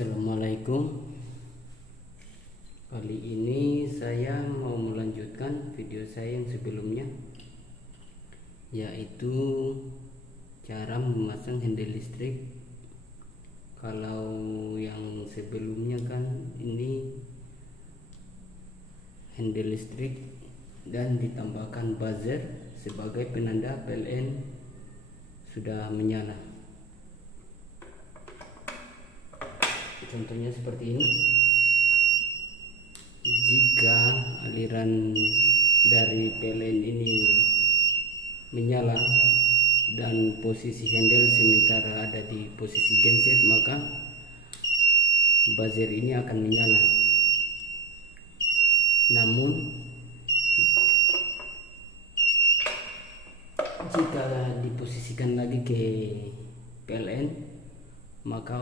Assalamualaikum. Kali ini saya mau melanjutkan video saya yang sebelumnya, yaitu cara memasang handle listrik. Kalau yang sebelumnya kan ini handle listrik dan ditambahkan buzzer sebagai penanda PLN sudah menyala. Contohnya seperti ini. Jika aliran dari PLN ini menyala dan posisi handle sementara ada di posisi genset, maka buzzer ini akan menyala. Namun jika diposisikan lagi ke PLN, maka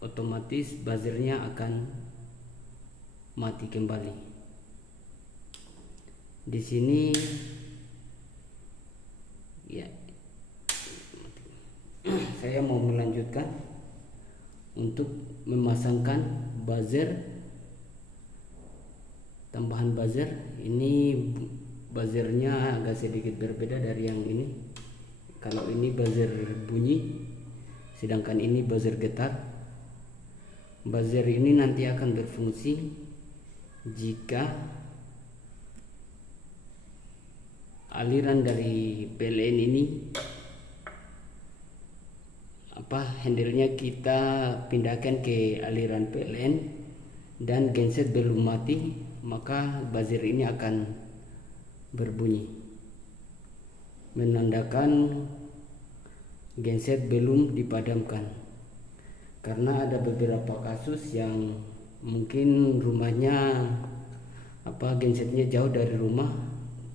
otomatis buzzernya akan mati kembali. Di sini ya saya mau melanjutkan untuk memasangkan buzzer, tambahan buzzer. Ini buzzernya agak sedikit berbeda dari yang ini. Kalau ini buzzer bunyi, sedangkan ini buzzer getar. Buzzer ini nanti akan berfungsi jika aliran dari PLN ini handlenya kita pindahkan ke aliran PLN dan genset belum mati, maka buzzer ini akan berbunyi menandakan genset belum dipadamkan. Karena ada beberapa kasus yang mungkin rumahnya gensetnya jauh dari rumah,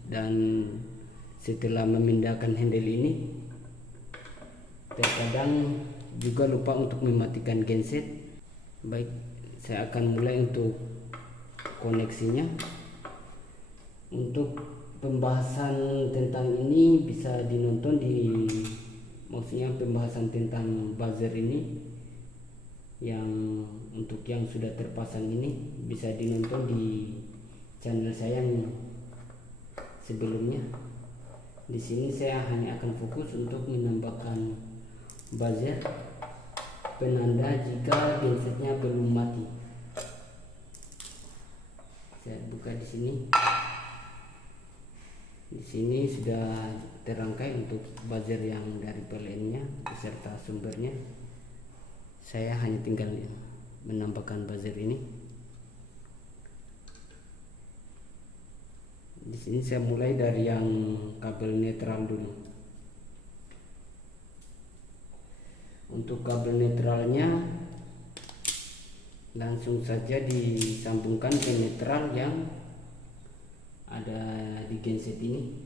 dan setelah memindahkan handle ini terkadang juga lupa untuk mematikan genset. Baik, saya akan mulai untuk koneksinya. Untuk pembahasan tentang ini bisa dinonton maksudnya pembahasan tentang buzzer ini yang untuk yang sudah terpasang ini bisa dinonton di channel saya yang sebelumnya. Di sini saya hanya akan fokus untuk menambahkan buzzer penanda jika gensetnya belum mati. Saya buka di sini. Di sini sudah terangkai untuk buzzer yang dari PLN-nya beserta sumbernya. Saya hanya tinggal menambahkan buzzer ini. Di sini saya mulai dari yang kabel netral dulu. Untuk kabel netralnya langsung saja disambungkan ke netral yang ada di genset ini.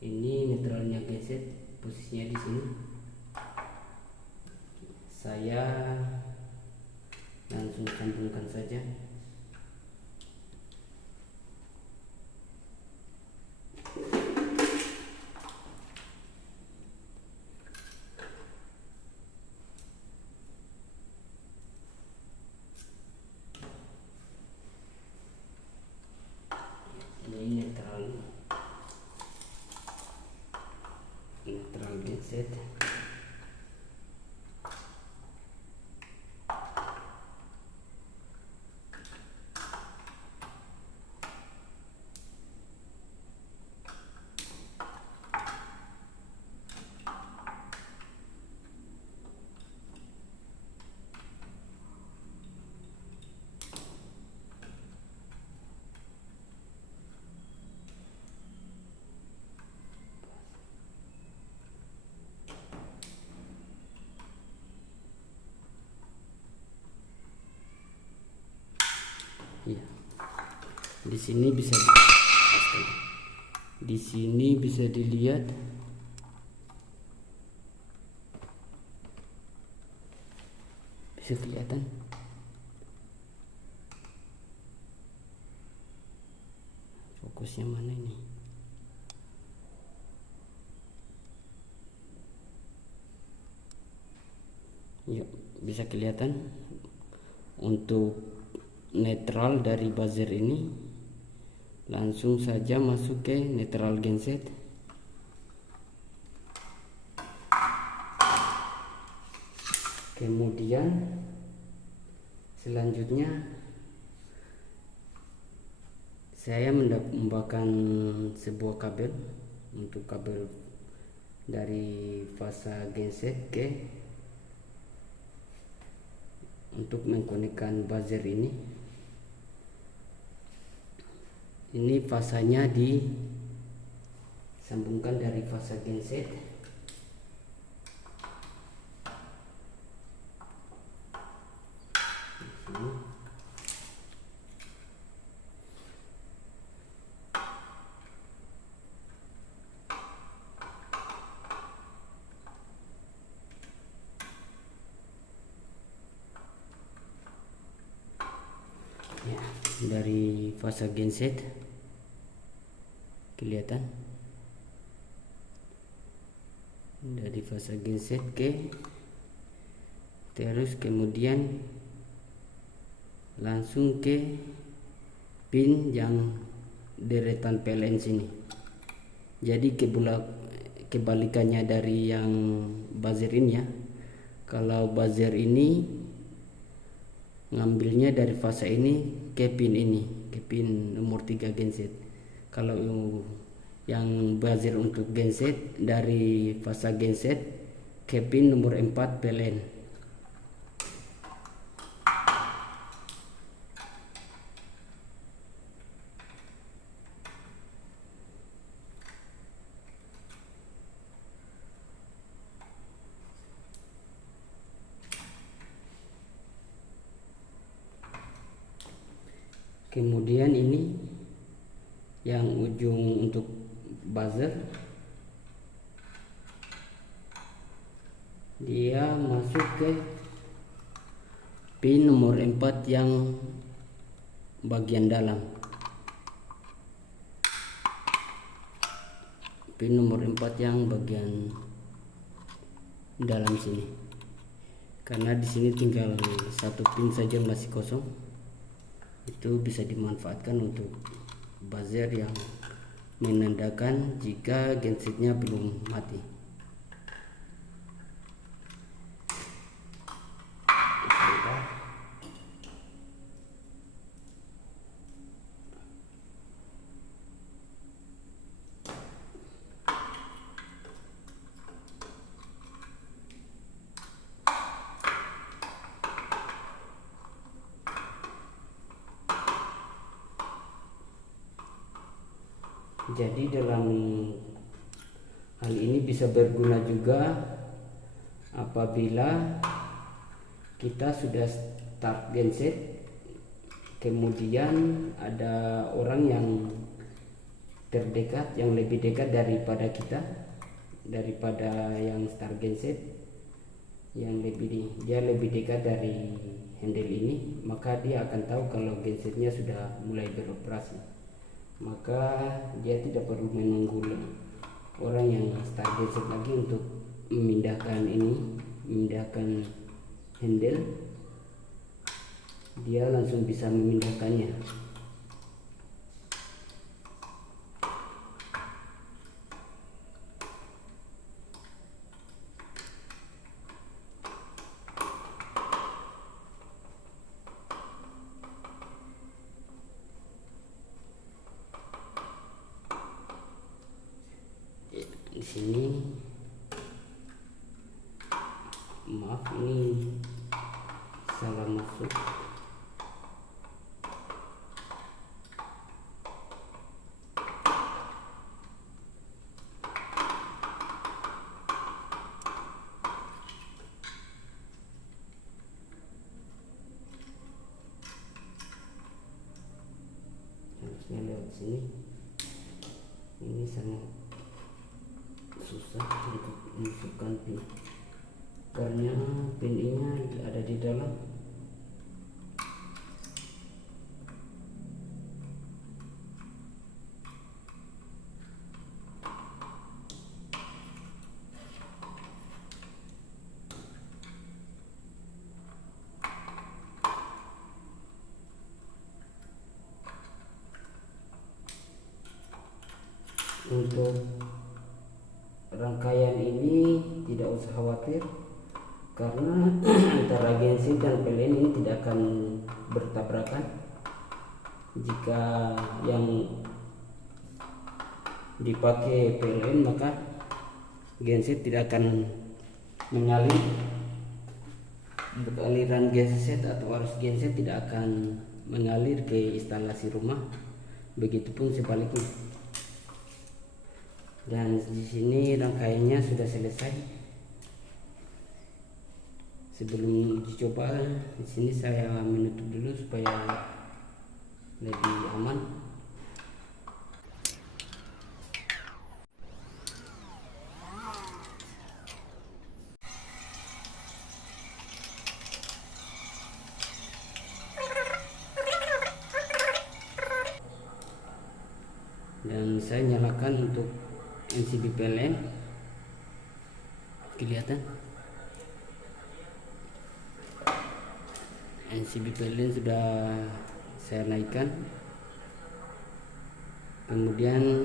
Ini netralnya genset, posisinya di sini. Saya langsung sambungkan saja. Ini netral genset. Ya. Di sini bisa dilihat bisa kelihatan fokusnya mana ini. Yuk, bisa kelihatan untuk netral dari buzzer ini. Langsung saja masuk ke netral genset. Kemudian selanjutnya saya menambahkan sebuah kabel untuk kabel dari fasa genset ke untuk mengkonekkan buzzer ini. Ini fasanya disambungkan dari fasa genset. Ya, dari fasa genset kelihatan, dari fasa genset ke terus kemudian langsung ke pin yang deretan PLN sini. Jadi kebalikannya dari yang buzzer ini ya. Kalau buzzer ini ngambilnya dari fasa ini ke pin ini, ke pin nomor 3 genset. Kalau yang buzzer untuk genset dari fasa genset ke pin nomor 4 PLN. Kemudian ini yang ujung untuk buzzer, dia masuk ke pin nomor 4 yang bagian dalam. Pin nomor 4 yang bagian dalam sini. Karena di sini tinggal satu pin saja masih kosong. Itu bisa dimanfaatkan untuk buzzer yang menandakan jika gensetnya belum mati. Jadi dalam hal ini bisa berguna juga apabila kita sudah start genset, kemudian ada orang yang terdekat, yang lebih dekat daripada kita, daripada yang start genset, yang dia lebih dekat dari handle ini, maka dia akan tahu kalau gensetnya sudah mulai beroperasi. Maka dia tidak perlu menunggu orang yang start genset lagi untuk memindahkan handle. Dia langsung bisa memindahkannya. Di sini maaf, ini salah masuk. Harusnya lewat sini. Ini sangat susah untuk masukkan pin karena pin-nya ada di dalam. Untuk rangkaian ini tidak usah khawatir, karena antara genset dan PLN ini tidak akan bertabrakan. Jika yang dipakai PLN maka genset tidak akan mengalir. Untuk aliran genset atau arus genset tidak akan mengalir ke instalasi rumah, begitupun sebaliknya. Dan di sini rangkaiannya sudah selesai. Sebelum uji coba, di sini saya menutup dulu supaya lebih aman. Dan saya nyalakan untuk NCB PLN, kelihatan NCB PLN sudah saya naikkan. Kemudian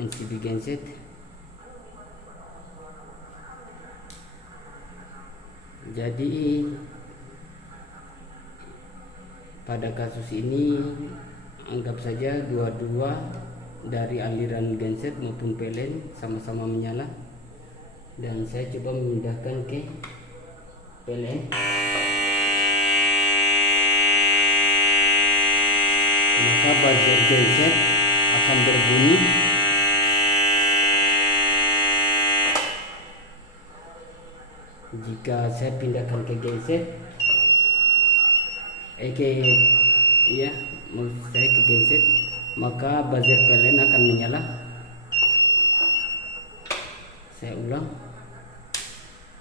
NCB genset, jadi pada kasus ini anggap saja dua-dua dari aliran genset maupun PLN sama-sama menyala, dan saya coba memindahkan ke PLN. Maka buzzer genset akan berbunyi jika saya pindahkan ke genset, maksud saya ke genset, maka buzzer PLN akan menyala. Saya ulang,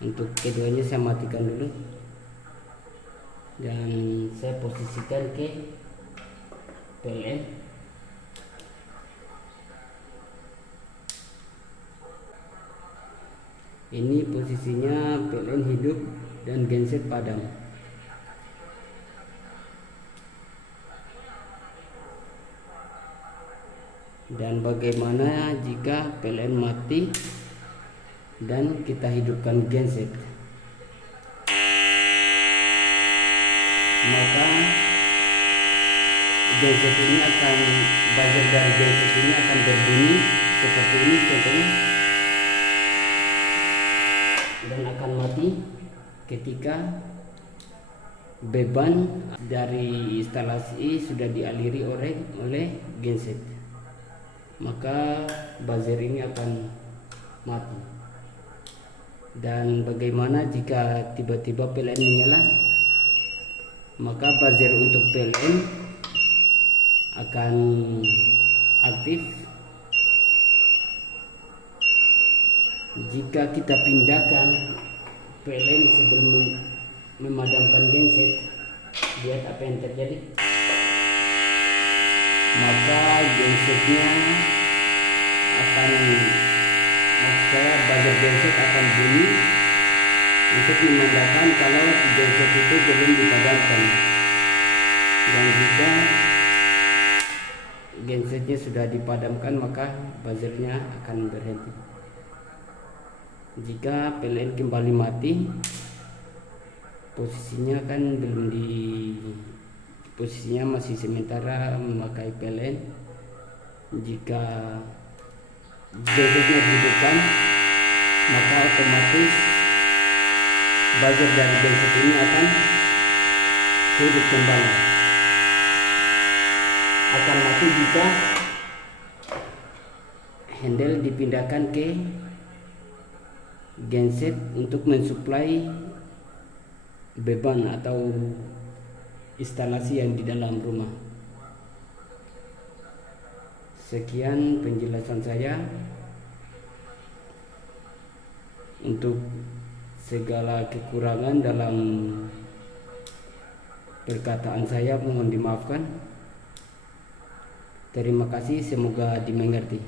untuk keduanya saya matikan dulu dan saya posisikan ke PLN. Ini posisinya PLN hidup dan genset padam. Dan bagaimana jika PLN mati dan kita hidupkan genset? Maka genset ini akan, buzzer dari genset ini akan berbunyi seperti ini contohnya, dan akan mati ketika beban dari instalasi sudah dialiri oleh genset. Maka buzzer ini akan mati. Dan bagaimana jika tiba-tiba PLN menyala? Maka buzzer untuk PLN akan aktif jika kita pindahkan PLN sebelum memadamkan genset. Lihat apa yang terjadi. Maka gensetnya akan, buzzer genset akan bunyi untuk menandakan kalau genset itu belum dipadamkan. Dan jika gensetnya sudah dipadamkan, maka buzzernya akan berhenti. Jika PLN kembali mati, posisinya kan belum di, posisinya masih sementara memakai PLN. Jika gensetnya dihidupkan, maka otomatis buzzer dari genset ini akan hidup kembali. Akan mati jika handle dipindahkan ke genset untuk mensuplai beban atau instalasi yang di dalam rumah. Sekian penjelasan saya. Untuk segala kekurangan dalam perkataan saya mohon dimaafkan. Terima kasih, semoga dimengerti.